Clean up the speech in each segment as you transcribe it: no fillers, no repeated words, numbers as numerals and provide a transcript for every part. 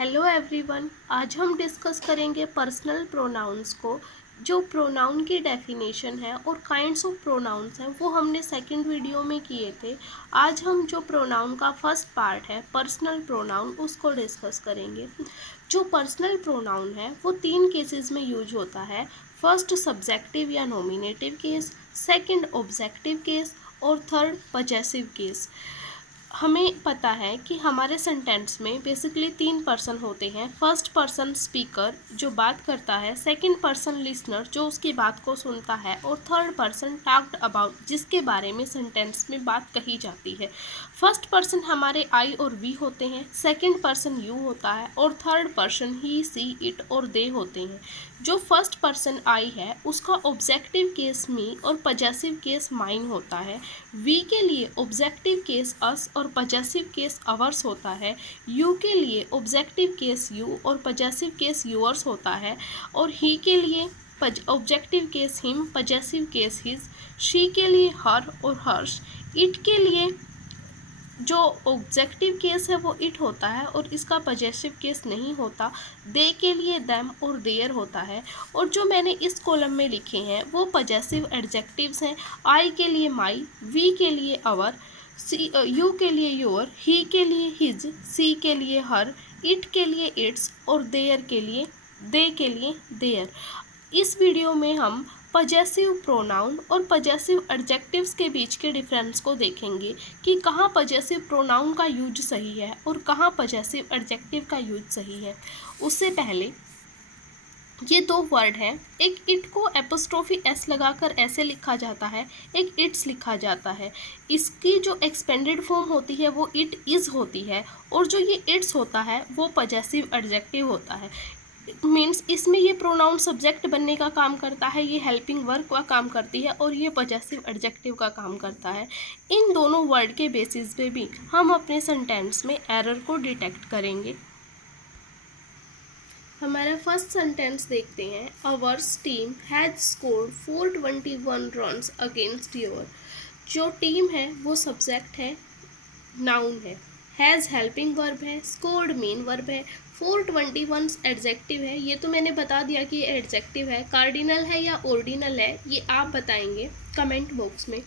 Hello everyone, आज हम discuss करेंगे पर्सनल प्रोनाउंस को। जो प्रोनाउन की डेफिनेशन है और काइंड्स ऑफ प्रोनाउंस हैं वो हमने सेकंड वीडियो में किए थे। आज हम जो प्रोनाउन का फर्स्ट पार्ट है पर्सनल प्रोनाउन उसको डिस्कस करेंगे। जो पर्सनल प्रोनाउन है वो 3 केसेस में यूज होता है। फर्स्ट सब्जेक्टिव या nominative case, second objective case और थर्ड पजेसिव केस। हमें पता है कि हमारे सेंटेंस में बेसिकली 3 पर्सन होते हैं। फर्स्ट पर्सन स्पीकर जो बात करता है, सेकंड पर्सन लिसनर जो उसकी बात को सुनता है और थर्ड पर्सन टॉक्ड अबाउट जिसके बारे में सेंटेंस में बात कही जाती है। फर्स्ट पर्सन हमारे आई और वी होते हैं, सेकंड पर्सन यू होता है और third person he, she, it और दे होते हैं। जो फर्स्ट पर्सन आई है उसका ऑब्जेक्टिव केस मी और पजेसिव केस माइन होता है। वी के लिए ऑब्जेक्टिव केस अस और पजेसिव केस अवर्स होता है। यू के लिए ऑब्जेक्टिव केस यू और पजेसिव केस यूअर्स होता है। और ही के लिए objective case him, possessive case his. She के लिए हर और हर्ष। इट के लिए जो ऑब्जेक्टिव केस है वो इट होता है और इसका पजेसिव केस नहीं होता। दे के लिए देम और देयर होता है। और जो मैंने इस कॉलम में लिखे हैं वो पजेसिव एडजेक्टिव्स हैं। आई के लिए माई, वी के लिए अवर, यू के लिए योर, ही के लिए हिज, सी के लिए हर, इट के लिए इट्स और देयर के लिए देयर। इस वीडियो में हम पजेसिव प्रोनाउन और पजेसिव एडजेक्टिव्स के बीच के डिफरेंस को देखेंगे कि कहाँ पजेसिव प्रोनाउन का यूज सही है और कहाँ पजेसिव एडजेक्टिव का यूज सही है। उससे पहले ये 2 वर्ड हैं। एक इट को एपोस्ट्रोफी एस लगाकर ऐसे लिखा जाता है, एक इट्स लिखा जाता है। इसकी जो एक्सपेंडेड फॉर्म होती है वो इट इज़ होती है और जो ये इट्स होता है वो पजेसिव एडजेक्टिव होता है। मीन्स इसमें ये प्रोनाउन सब्जेक्ट बनने का काम करता है, ये हेल्पिंग वर्ब का काम करती है और ये पजेसिव एडजेक्टिव का काम करता है। इन दोनों वर्ड के बेसिस पे भी हम अपने सेंटेंस में एरर को डिटेक्ट करेंगे। हमारा फर्स्ट सेंटेंस देखते हैं। Ours team has scored 421 runs against your. जो टीम है वो सब्जेक्ट है, नाउन है। हैज़ हेल्पिंग वर्ब है, स्कोर्ड मेन वर्ब है, 421 एडजेक्टिव है। ये तो मैंने बता दिया कि ये एडजेक्टिव है। कार्डिनल है या ऑर्डिनल है ये आप बताएंगे कमेंट बॉक्स में।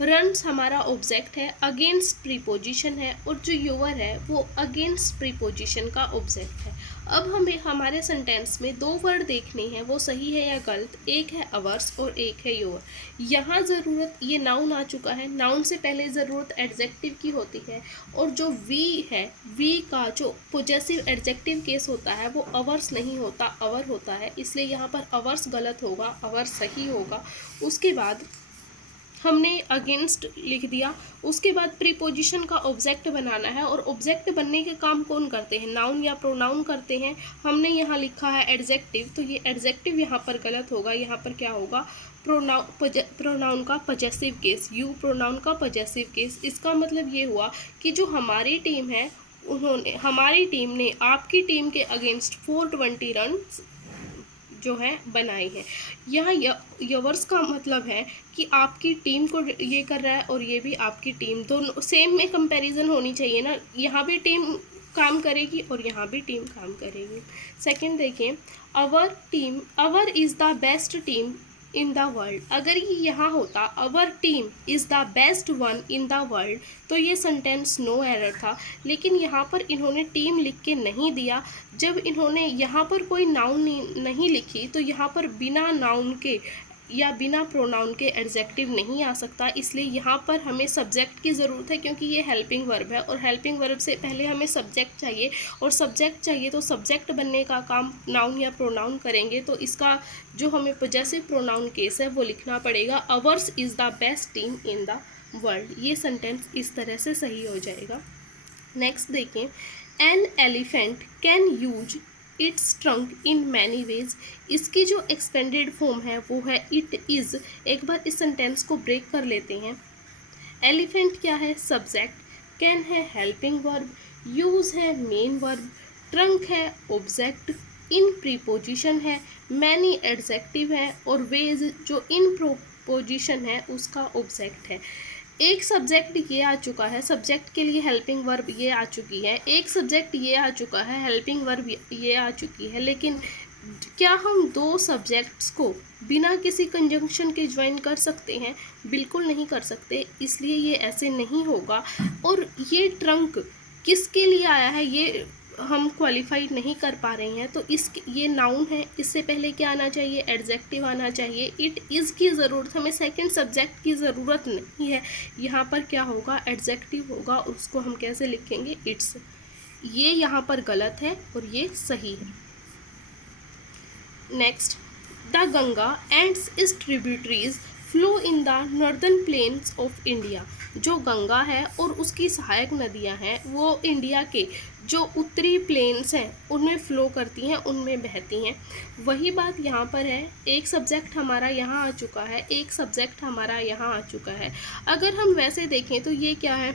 रन्स हमारा ऑब्जेक्ट है, अगेंस्ट प्रीपोजिशन है और जो योर है वो अगेंस्ट प्रीपोजिशन का ऑब्जेक्ट है। अब हमें हमारे सेंटेंस में 2 वर्ड देखने हैं, वो सही है या गलत। एक है अवर्स और एक है योर। यहाँ ज़रूरत, ये नाउन आ चुका है, नाउन से पहले ज़रूरत एडजेक्टिव की होती है। और जो वी है, वी का जो पॉजेसिव एडजेक्टिव केस होता है वो अवर्स नहीं होता, अवर होता है। इसलिए यहाँ पर अवर्स गलत होगा, अवर्स सही होगा। उसके बाद हमने अगेंस्ट लिख दिया। उसके बाद प्रीपोजिशन का ऑब्जेक्ट बनाना है और ऑब्जेक्ट बनने के काम कौन करते हैं, नाउन या प्रोनाउन करते हैं। हमने यहाँ लिखा है एडजेक्टिव, तो ये एडजेक्टिव यहाँ पर गलत होगा। यहाँ पर क्या होगा, प्रोनाउन का पजेसिव केस, यू प्रोनाउन का पजेसिव केस। इसका मतलब ये हुआ कि जो हमारी टीम है हमारी टीम ने आपकी टीम के अगेंस्ट 420 रन जो है बनाई है। यहाँ यवर्स का मतलब है कि आपकी टीम को ये कर रहा है और ये भी आपकी टीम, दोनों सेम में कंपैरिजन होनी चाहिए ना। यहाँ भी टीम काम करेगी और यहाँ भी टीम काम करेगी। सेकंड देखिए, our team, our is the best team in the world. अगर ये यहाँ होता our team is the best one in the world तो ये सेंटेंस नो एरर था। लेकिन यहाँ पर इन्होंने टीम लिख के नहीं दिया। जब इन्होंने यहाँ पर कोई नाउन नहीं लिखी तो यहाँ पर बिना नाउन के या बिना प्रोनाउन के एडजेक्टिव नहीं आ सकता। इसलिए यहाँ पर हमें सब्जेक्ट की ज़रूरत है क्योंकि ये हेल्पिंग वर्ब है और हेल्पिंग वर्ब से पहले हमें सब्जेक्ट चाहिए और सब्जेक्ट चाहिए तो सब्जेक्ट बनने का काम नाउन या प्रोनाउन करेंगे। तो इसका जो हमें पॉजेसिव प्रोनाउन केस है वो लिखना पड़ेगा, ours is the best team in the world. ये सेंटेंस इस तरह से सही हो जाएगा। नेक्स्ट देखें, an elephant can use its trunk in many ways. इसकी जो एक्सपेंडेड फॉर्म है वो है इट इज़। एक बार इस सेंटेंस को ब्रेक कर लेते हैं। एलिफेंट क्या है, सब्जेक्ट, कैन है हेल्पिंग वर्ब, यूज़ है मेन वर्ब, ट्रंक है ऑब्जेक्ट, इन प्रीपोजिशन है, मैनी एडजेक्टिव है और वेज जो इन प्रोपोजिशन है उसका ऑब्जेक्ट है। एक सब्जेक्ट ये आ चुका है, सब्जेक्ट के लिए हेल्पिंग वर्ब ये आ चुकी है, एक सब्जेक्ट ये आ चुका है, हेल्पिंग वर्ब ये आ चुकी है। लेकिन क्या हम दो सब्जेक्ट्स को बिना किसी कंजंक्शन के ज्वाइन कर सकते हैं? बिल्कुल नहीं कर सकते, इसलिए ये ऐसे नहीं होगा। और ये ट्रंक किसके लिए आया है ये हम क्वालिफाई नहीं कर पा रहे हैं, तो इस ये नाउन है, इससे पहले क्या आना चाहिए? एडजेक्टिव आना चाहिए। इट इज़ की ज़रूरत, हमें सेकंड सब्जेक्ट की ज़रूरत नहीं है। यहाँ पर क्या होगा? एडजेक्टिव होगा, और उसको हम कैसे लिखेंगे? इट्स। ये यहाँ पर गलत है और ये सही है। Next, the Ganga and it's tributaries flow in the northern plains of India. जो गंगा है और उसकी सहायक नदियां हैं वो इंडिया के जो उत्तरी प्लेन्स हैं उनमें फ़्लो करती हैं, उनमें बहती हैं। वही बात यहाँ पर है, एक सब्जेक्ट हमारा यहाँ आ चुका है, एक सब्जेक्ट हमारा यहाँ आ चुका है। अगर हम वैसे देखें तो ये क्या है?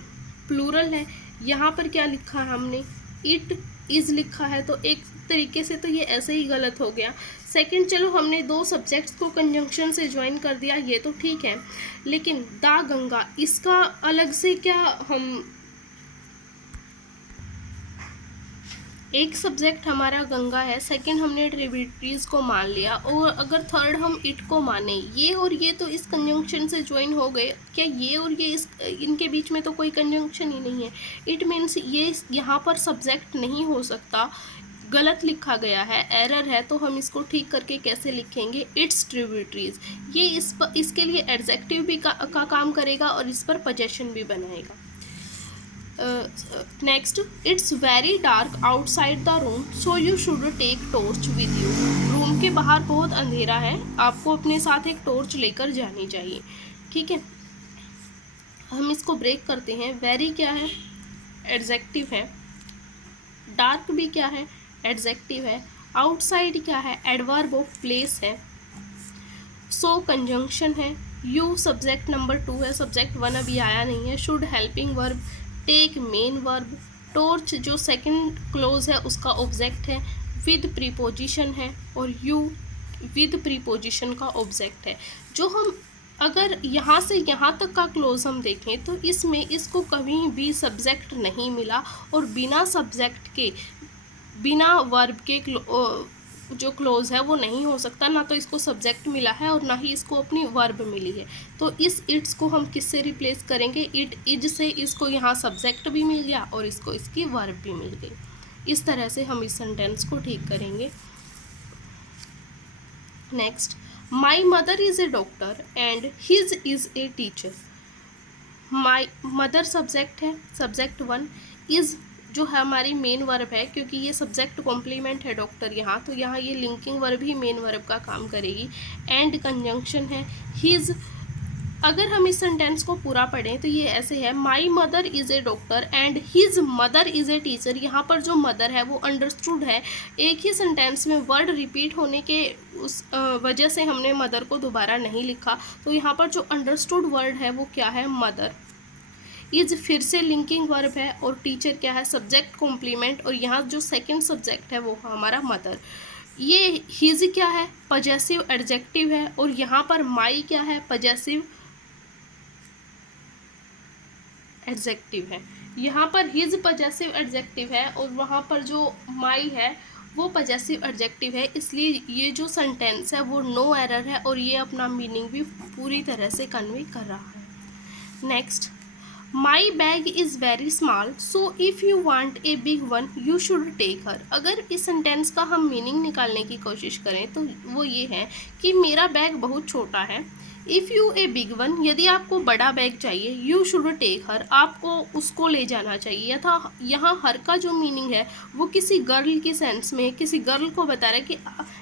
प्लूरल है। यहाँ पर क्या लिखा है हमने? इट इज़ लिखा है, तो एक तरीके से तो ये ऐसे ही गलत हो गया। सेकंड, चलो हमने दो सब्जेक्ट्स को कंजंक्शन से ज्वाइन कर दिया, ये तो ठीक है, लेकिन द गंगा इसका अलग से क्या हम, एक सब्जेक्ट हमारा गंगा है, सेकंड हमने ट्रिब्यूटरीज को मान लिया, और अगर थर्ड हम इट को माने, ये और ये तो इस कंजंक्शन से ज्वाइन हो गए। क्या ये और ये इनके बीच में तो कोई कंजंक्शन ही नहीं है? इट मीन्स ये यहाँ पर सब्जेक्ट नहीं हो सकता, गलत लिखा गया है, एरर है। तो हम इसको ठीक करके कैसे लिखेंगे? It's tributaries. ये इसके लिए एडजेक्टिव भी का काम करेगा और इस पर पोजेशन भी बनाएगा। Next, it's very dark outside the room so you should take torch with you. Room के बाहर बहुत अंधेरा है, आपको अपने साथ एक टॉर्च लेकर जानी चाहिए। ठीक है, हम इसको ब्रेक करते हैं। वेरी क्या है? एडजेक्टिव है। डार्क भी क्या है? एडजेक्टिव है। आउटसाइड क्या है? एडवर्ब ऑफ प्लेस है। सो कंजंक्शन है। यू सब्जेक्ट नंबर 2 है, सब्जेक्ट 1 अभी आया नहीं है। Should helping verb, take main verb, torch जो सेकंड क्लोज है उसका ऑब्जेक्ट है, विद प्रीपोजिशन है, और यू विद प्रीपोजिशन का ऑब्जेक्ट है। जो हम अगर यहाँ से यहाँ तक का क्लोज हम देखें तो इसमें इसको कहीं भी सब्जेक्ट नहीं मिला, और बिना सब्जेक्ट के, बिना वर्ब के जो क्लोज है वो नहीं हो सकता। ना तो इसको सब्जेक्ट मिला है और ना ही इसको अपनी वर्ब मिली है। तो इस इट्स को हम किससे रिप्लेस करेंगे? इट इज से इसको यहाँ सब्जेक्ट भी मिल गया और इसको इसकी वर्ब भी मिल गई। इस तरह से हम इस सेंटेंस को ठीक करेंगे। Next, my mother is a doctor and his is a teacher. My mother subject है, सब्जेक्ट 1, इज़ जो है हमारी मेन वर्ब है, क्योंकि ये सब्जेक्ट कॉम्प्लीमेंट है डॉक्टर यहाँ, तो यहाँ ये लिंकिंग वर्ब ही मेन वर्ब का काम करेगी। एंड कंजंक्शन है। हिज, अगर हम इस सेंटेंस को पूरा पढ़ें तो ये ऐसे है, my mother is a doctor and his mother is a teacher. यहाँ पर जो मदर है वो अंडरस्टूड है, एक ही सेंटेंस में वर्ड रिपीट होने के उस वजह से हमने मदर को दोबारा नहीं लिखा। तो यहाँ पर जो अंडरस्टूड वर्ड है वो क्या है? मदर। इज फिर से लिंकिंग वर्ब है, और टीचर क्या है? सब्जेक्ट कॉम्प्लीमेंट, और यहाँ जो सेकंड सब्जेक्ट है वो हमारा मदर। ये हिज क्या है? पजेसिव एडजेक्टिव है, और यहाँ पर माई क्या है? पजेसिव एडजेक्टिव है। यहाँ पर हिज पजेसिव एडजेक्टिव है और वहाँ पर जो माई है वो पजेसिव एडजेक्टिव है, इसलिए ये जो सेंटेंस है वो नो एरर है और ये अपना मीनिंग भी पूरी तरह से कन्वे कर रहा है। Next, my bag is very small so if you want a big one you should take her. अगर इस सेंटेंस का हम मीनिंग निकालने की कोशिश करें तो वो ये है कि मेरा बैग बहुत छोटा है। If U A big one, यदि आपको बड़ा बैग चाहिए, यू शुड टेक हर, आपको उसको ले जाना चाहिए था। यहाँ हर का जो मीनिंग है वो किसी गर्ल के सेंस में, किसी गर्ल को बता रहा है कि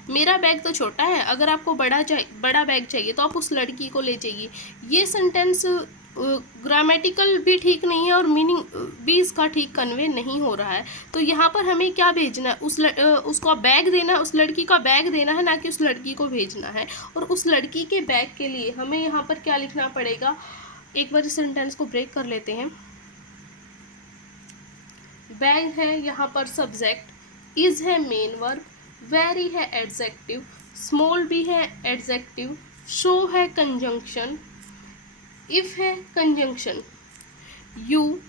मेरा बैग तो छोटा है, अगर आपको बड़ा बैग चाहिए तो आप उस लड़की को ले जाइए। ये सेंटेंस ग्रामेटिकल भी ठीक नहीं है और मीनिंग भी इसका ठीक कन्वे नहीं हो रहा है। तो यहाँ पर हमें क्या भेजना है? उसको बैग देना है, उस लड़की का बैग देना है, ना कि उस लड़की को भेजना है। और उस लड़की के बैग के लिए हमें यहाँ पर क्या लिखना पड़ेगा? एक बार इस सेंटेंस को ब्रेक कर लेते हैं। बैग है यहाँ पर सब्जेक्ट, इज है मेन वर्ब, वेरी है एडजेक्टिव, स्मॉल भी है एडजेक्टिव, शो है कंजंक्शन, इफ है conjunction, you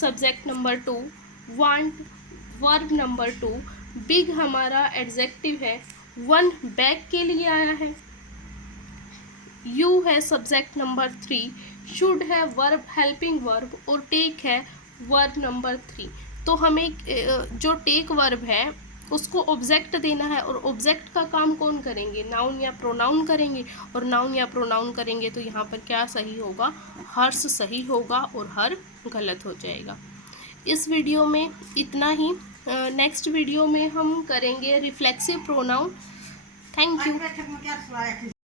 subject number 2, want verb number 2, big हमारा एडजेक्टिव है, वन बैग के लिए आया है, यू है सब्जेक्ट नंबर 3, शुड है वर्ब हेल्पिंग वर्ब और टेक है वर्ब नंबर 3। तो हमें जो टेक वर्ब है उसको ऑब्जेक्ट देना है, और ऑब्जेक्ट का काम कौन करेंगे, नाउन या प्रोनाउन करेंगे, और नाउन या प्रोनाउन करेंगे तो यहाँ पर क्या सही होगा, हर्ष सही होगा और हर गलत हो जाएगा। इस वीडियो में इतना ही। नेक्स्ट वीडियो में हम करेंगे रिफ्लेक्सिव प्रोनाउन। Thank you.